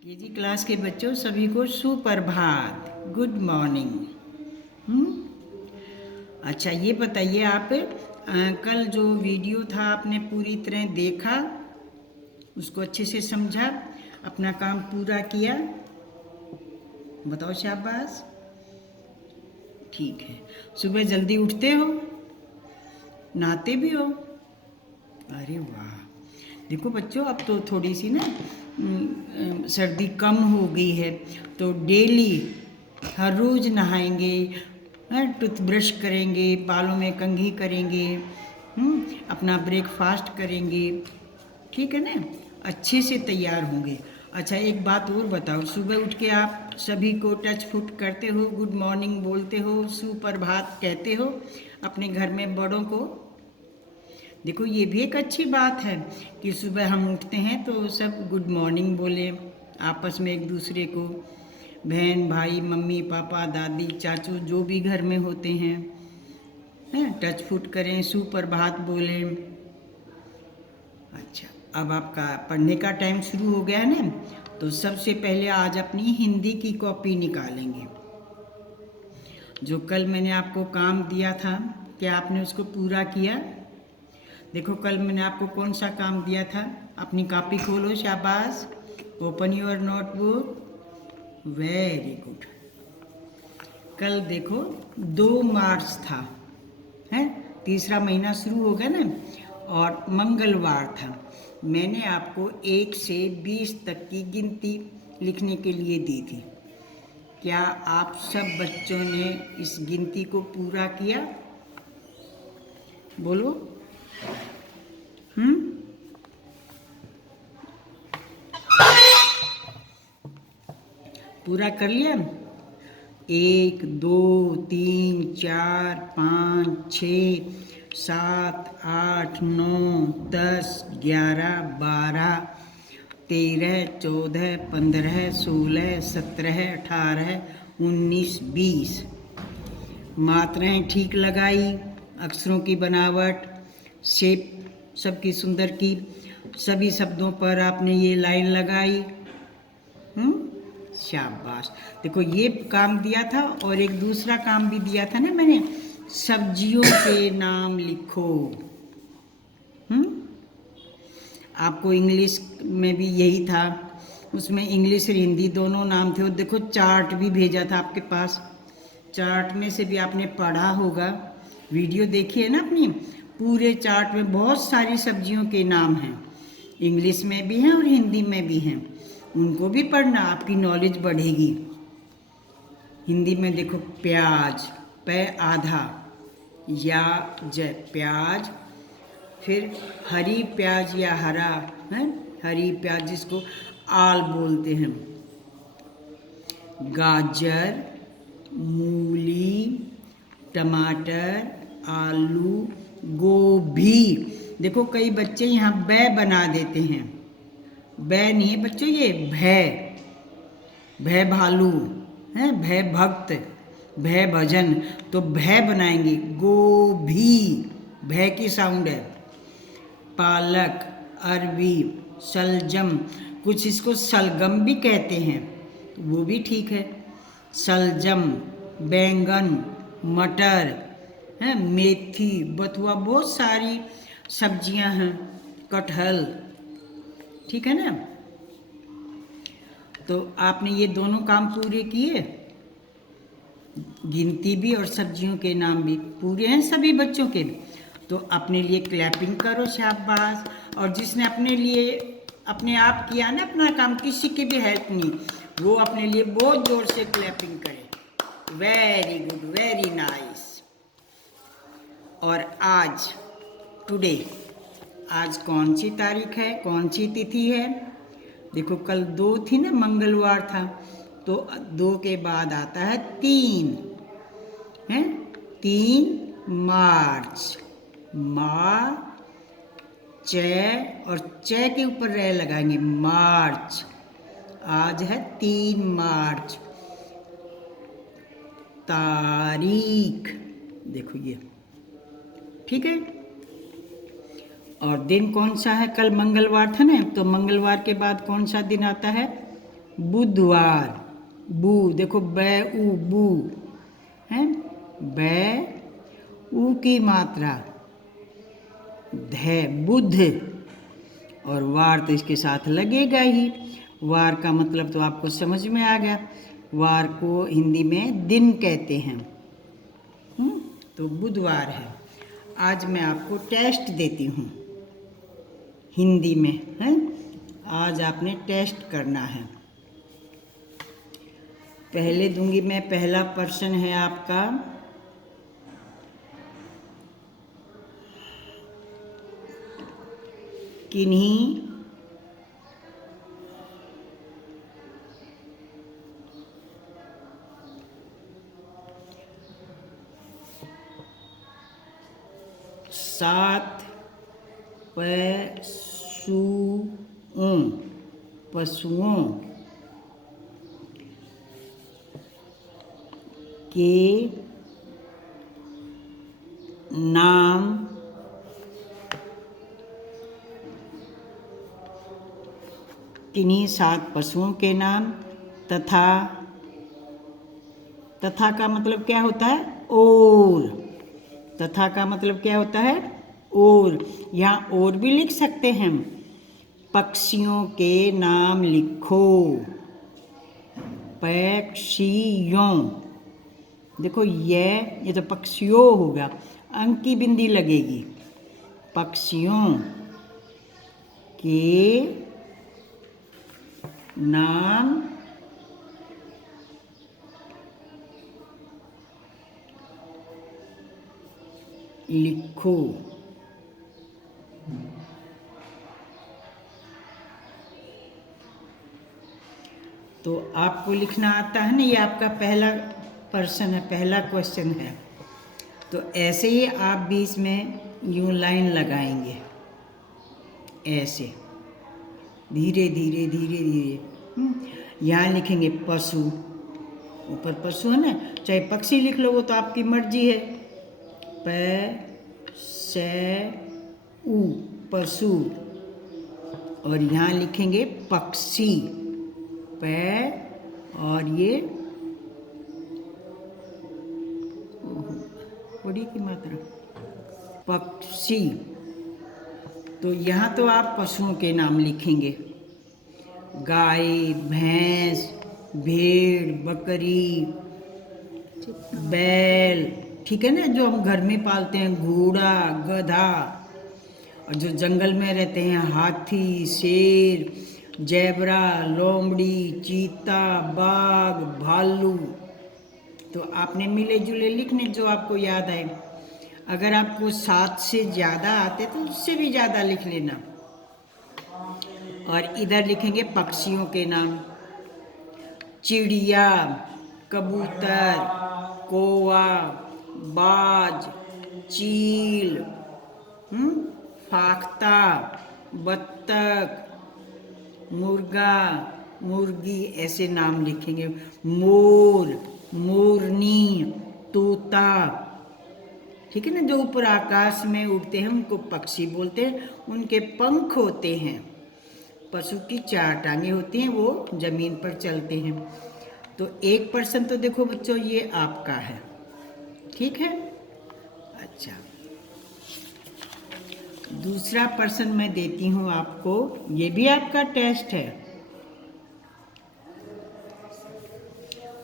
KG class के बच्चों सभी को सुप्रभात, गुड मॉर्निंग। अच्छा, ये बताइए आप कल जो वीडियो था आपने पूरी तरह देखा, उसको अच्छे से समझा, अपना काम पूरा किया? बताओ शाबाश। ठीक है। सुबह जल्दी उठते हो, नहाते भी हो? अरे वाह। देखो बच्चों, अब तो थोड़ी सी ना सर्दी कम हो गई है, तो डेली हर रोज़ नहाएंगे, टूथब्रश करेंगे, बालों में कंघी करेंगे, अपना ब्रेकफास्ट करेंगे, ठीक है ना? अच्छे से तैयार होंगे। अच्छा, एक बात और बताओ, सुबह उठ के आप सभी को टच फुट करते हो, गुड मॉर्निंग बोलते हो, सुप्रभात कहते हो अपने घर में बड़ों को? देखो, ये भी एक अच्छी बात है कि सुबह हम उठते हैं तो सब गुड मॉर्निंग बोले आपस में एक दूसरे को, बहन भाई, मम्मी पापा, दादी चाचू जो भी घर में होते हैं, टच फुट करें, सुप्रभात बोलें। अच्छा, अब आपका पढ़ने का टाइम शुरू हो गया है ना, तो सबसे पहले आज अपनी हिंदी की कॉपी निकालेंगे। जो कल मैंने आपको काम दिया था, क्या आपने उसको पूरा किया? देखो, कल मैंने आपको कौन सा काम दिया था? अपनी कॉपी खोलो, शाबाश, open your notebook, very good. कल देखो 2 मार्च था, है, तीसरा महीना शुरू हो गया ना, और मंगलवार था। मैंने आपको 1 से 20 तक की गिनती लिखने के लिए दी थी। क्या आप सब बच्चों ने इस गिनती को पूरा किया? बोलो। पूरा कर लिया? 1 2 3 4 5 6 7 8 9 10 11 12 13 14 15 16 17 18 19 20। मात्राएं ठीक लगाई, अक्षरों की बनावट, शेप सबकी सुंदर की, सभी शब्दों पर आपने ये लाइन लगाई। शाबाश। देखो, ये काम दिया था और एक दूसरा काम भी दिया था ना मैंने, सब्जियों के नाम लिखो। आपको इंग्लिश में भी यही था, उसमें इंग्लिश और हिंदी दोनों नाम थे। और देखो, चार्ट भी भेजा था आपके पास, चार्ट में से भी आपने पढ़ा होगा, वीडियो देखी है ना अपनी। पूरे चार्ट में बहुत सारी सब्जियों के नाम हैं, इंग्लिश में भी हैं और हिंदी में भी हैं। उनको भी पढ़ना, आपकी नॉलेज बढ़ेगी। हिंदी में देखो, प्याज, पै आधा, या जय प्याज। फिर हरी प्याज या हरा है, हरी प्याज जिसको आल बोलते हैं। गाजर, मूली, टमाटर, आलू, गोभी। देखो, कई बच्चे यहाँ बै बना देते हैं, बै नहीं है बच्चों, ये भय, भय भालू है, भय भक्त, भय भजन, तो भय बनाएंगे, गोभी, भय की साउंड है। पालक, अरबी, सलजम, कुछ इसको सलगम भी कहते हैं, तो वो भी ठीक है। सलजम, बैंगन, मटर है, मेथी, बथुआ, बहुत सारी सब्जियां हैं, कटहल, ठीक है ना? तो आपने ये दोनों काम पूरे किए, गिनती भी और सब्जियों के नाम भी पूरे हैं सभी बच्चों के। तो अपने लिए क्लैपिंग करो, शाबाश। और जिसने अपने लिए अपने आप किया ना अपना काम, किसी की भी हेल्प नहीं, वो अपने लिए बहुत जोर से क्लैपिंग करे। Very good, very nice. और आज, टुडे, आज कौन सी तारीख है, कौन सी तिथि है? देखो, कल 2 थी ना, मंगलवार था, तो 2 के बाद आता है 3, है, 3 मार्च। च, और च के ऊपर रह लगाएंगे, मार्च। आज है 3 मार्च। तारीख, देखो ये, ठीक है। और दिन कौन सा है? कल मंगलवार था ना, तो मंगलवार के बाद कौन सा दिन आता है? बुधवार, बू देखो बै ऊ बू है, बै ऊ की मात्रा ध बुध, और वार तो इसके साथ लगेगा ही। वार का मतलब तो आपको समझ में आ गया, वार को हिंदी में दिन कहते हैं। तो बुधवार है। आज मैं आपको टेस्ट देती हूँ हिंदी में, है। आज आपने टेस्ट करना है। पहले दूंगी मैं, पहला प्रश्न है आपका, किन्हीं सात पशुओं के नाम किन्हीं 7 पशुओं के नाम तथा का मतलब क्या होता है? और। तथा का मतलब क्या होता है? और। यहाँ और भी लिख सकते हैं, पक्षियों के नाम लिखो। पक्षियों, देखो ये तो पक्षियों होगा, अंक की बिंदी लगेगी। पक्षियों के नाम लिखो। तो आपको लिखना आता है ना, ये आपका पहला प्रश्न है, पहला क्वेश्चन है। तो ऐसे ही आप बीच में यूं लाइन लगाएंगे, ऐसे धीरे धीरे धीरे धीरे। यहाँ लिखेंगे पशु, ऊपर पशु है ना, चाहे पक्षी लिख लो, वो तो आपकी मर्जी है। पशु, और यहाँ लिखेंगे पक्षी, और ये बड़ी की मात्रा पक्षी। तो यहाँ तो आप पशुओं के नाम लिखेंगे, गाय, भैंस, भेड़, बकरी, बैल, ठीक है ना, जो हम घर में पालते हैं, घोड़ा, गधा, और जो जंगल में रहते हैं, हाथी, शेर, जेबरा, लोमड़ी, चीता, बाघ, भालू। तो आपने मिले जुले लिखने जो आपको याद आए। अगर आपको 7 से ज़्यादा आते तो उससे भी ज़्यादा लिख लेना। और इधर लिखेंगे पक्षियों के नाम, चिड़िया, कबूतर, कौवा, बाज, चील, फाख्ता, बत्तख, मुर्गा, मुर्गी, ऐसे नाम लिखेंगे। मोर, मोरनी, तोता, ठीक है ना, जो ऊपर आकाश में उड़ते हैं उनको पक्षी बोलते हैं, उनके पंख होते हैं। पशु की 4 टांगे होती हैं, वो जमीन पर चलते हैं। तो 1% तो देखो बच्चों ये आपका है, ठीक है। अच्छा, दूसरा प्रश्न मैं देती हूँ आपको, ये भी आपका टेस्ट है,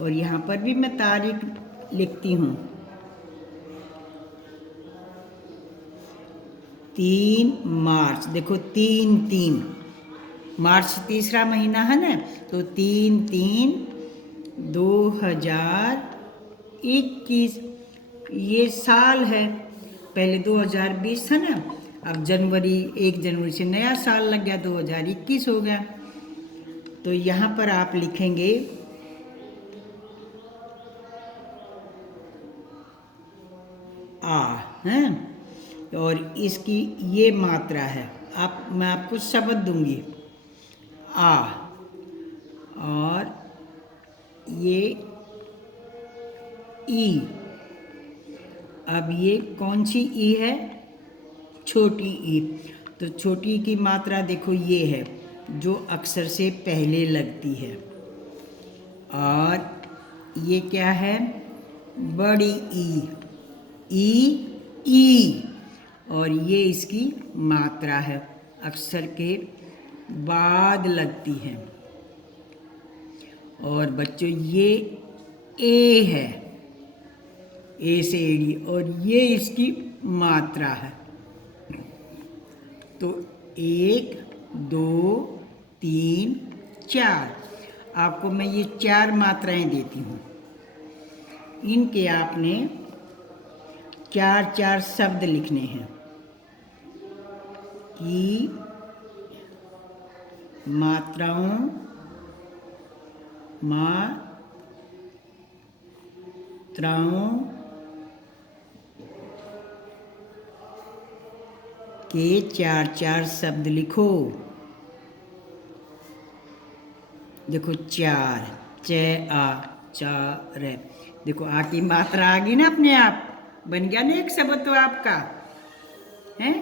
और यहाँ पर भी मैं तारीख लिखती हूँ। 3 मार्च, देखो 3 मार्च तीसरा महीना है ना, तो 3/3/2021 ये साल है। पहले 2020 था ना, अब 1 जनवरी से नया साल लग गया, 2021 हो गया। तो यहाँ पर आप लिखेंगे हैं, और इसकी ये मात्रा है। मैं आपको शब्द दूंगी, आ, और ये ई। अब ये कौन सी ई है? छोटी ई। तो छोटी की मात्रा देखो ये है, जो अक्षर से पहले लगती है। और ये क्या है, बड़ी ई, और ये इसकी मात्रा है, अक्षर के बाद लगती है। और बच्चों ये ए है, ए से एड़ी, और ये इसकी मात्रा है। तो 1 2 3 4, आपको मैं ये 4 मात्राएं देती हूँ। इनके आपने 4 शब्द लिखने हैं कि मात्राओं के 4 शब्द लिखो। देखो 4, च आ चार, देखो आ की मात्रा आ गई ना, अपने आप बन गया ना एक शब्द तो आपका है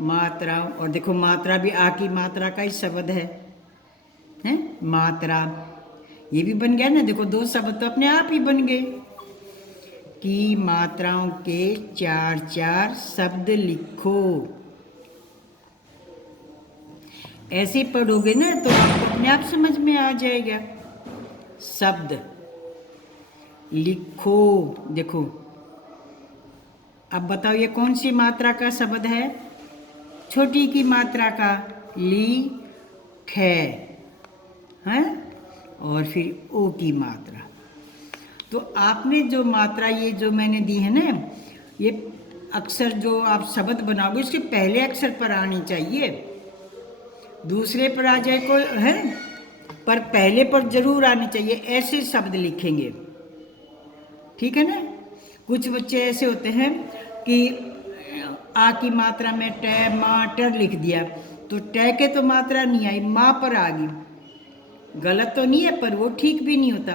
मात्रा। और देखो मात्रा भी आ की मात्रा का ही शब्द है मात्रा, ये भी बन गया ना। देखो 2 शब्द तो अपने आप ही बन गए कि मात्राओं के 4 शब्द लिखो। ऐसे पढ़ोगे ना तो आपको अपने आप समझ में आ जाएगा। शब्द लिखो। देखो अब बताओ ये कौन सी मात्रा का शब्द है, छोटी की मात्रा का, खे है, और फिर ओ की मात्रा। तो आपने जो मात्रा ये जो मैंने दी है ना, ये अक्षर जो आप शब्द बनाओगे उसके पहले अक्षर पर आनी चाहिए, दूसरे पर आ जाए को है, पर पहले पर जरूर आनी चाहिए। ऐसे शब्द लिखेंगे, ठीक है ना। कुछ बच्चे ऐसे होते हैं कि आ की मात्रा में टमाटर लिख दिया, तो ट के तो मात्रा नहीं आई, माँ पर आ गई। गलत तो नहीं है पर वो ठीक भी नहीं होता।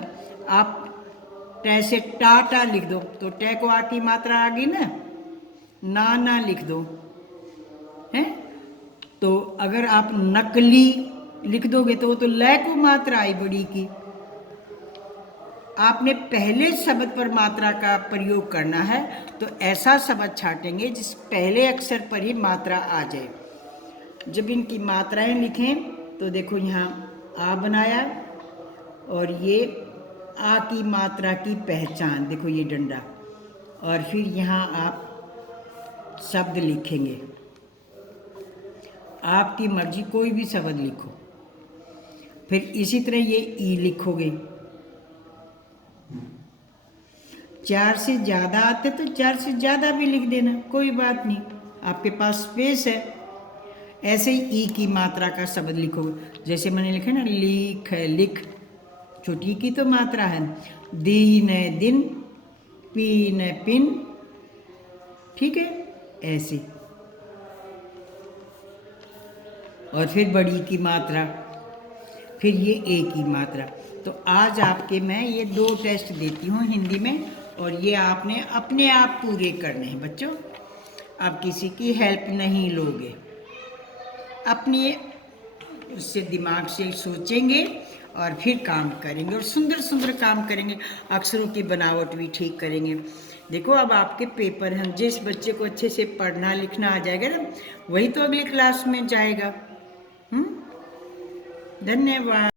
आप ट से टाटा लिख दो तो ट को आ की मात्रा आ गई ना, ना लिख दो है। तो अगर आप नकली लिख दोगे तो वो तो ल को मात्रा आई बड़ी की। आपने पहले शब्द पर मात्रा का प्रयोग करना है, तो ऐसा शब्द छाटेंगे जिस पहले अक्षर पर ही मात्रा आ जाए। जब इनकी मात्राएं लिखें तो देखो यहाँ आ बनाया, और ये आ की मात्रा की पहचान, देखो ये डंडा, और फिर यहाँ आप शब्द लिखेंगे। आपकी मर्जी कोई भी शब्द लिखो। फिर इसी तरह ये ई लिखोगे। 4 से ज़्यादा आते तो 4 से ज़्यादा भी लिख देना, कोई बात नहीं, आपके पास स्पेस है। ऐसे ही ई की मात्रा का शब्द लिखोगे, जैसे मैंने लिखा ना, लिख है, लिख, छोटी की तो मात्रा है। दीन है दिन, पीन है पिन, ठीक है ऐसे। और फिर बड़ी की मात्रा, फिर ये ए की मात्रा। तो आज आपके मैं ये 2 टेस्ट देती हूँ हिंदी में, और ये आपने अपने आप पूरे करने हैं बच्चों। आप किसी की हेल्प नहीं लोगे, अपने उससे दिमाग से सोचेंगे और फिर काम करेंगे, और सुंदर सुंदर काम करेंगे, अक्षरों की बनावट भी ठीक करेंगे। देखो अब आपके पेपर हैं, जिस बच्चे को अच्छे से पढ़ना लिखना आ जाएगा ना, वही तो अगली क्लास में जाएगा। धन्यवाद।